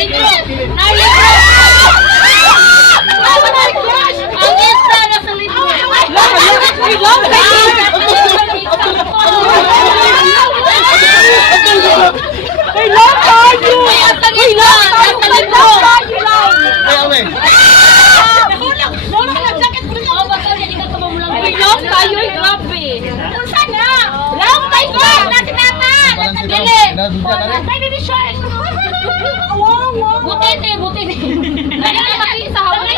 litro! 9 litro! Ang extra na sa litro! Ay, lang tayo! Ay, ang tangis na! Ang tangis na! Wala ka nag-jacket ko rin. Oh, basta yan, ikaw tumumulang. Ay, lang tayo, grabe. Unsa na? Long my God! Nasinata! Dili! Ay, baby shark! Butete, butete. Ay, sa hawa na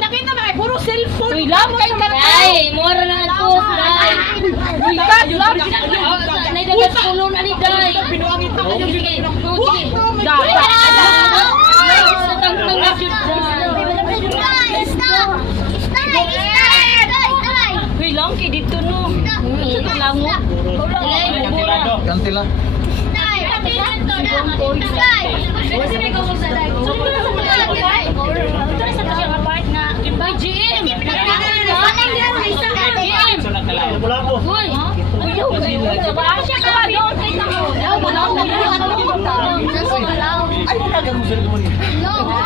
Nakita ba? Puro cellphone. Uy, lang kayo ay, mura na ang tos, day. Uy, kat, lang. Naidagat pulo na ni day. Pinuangit ako yung Sige, sige. Sa tangtang na shoot. Uy, lang kayo dito no. Lang mo. Kantila. Ay, GM! Uy! Ay, wala ka mo sa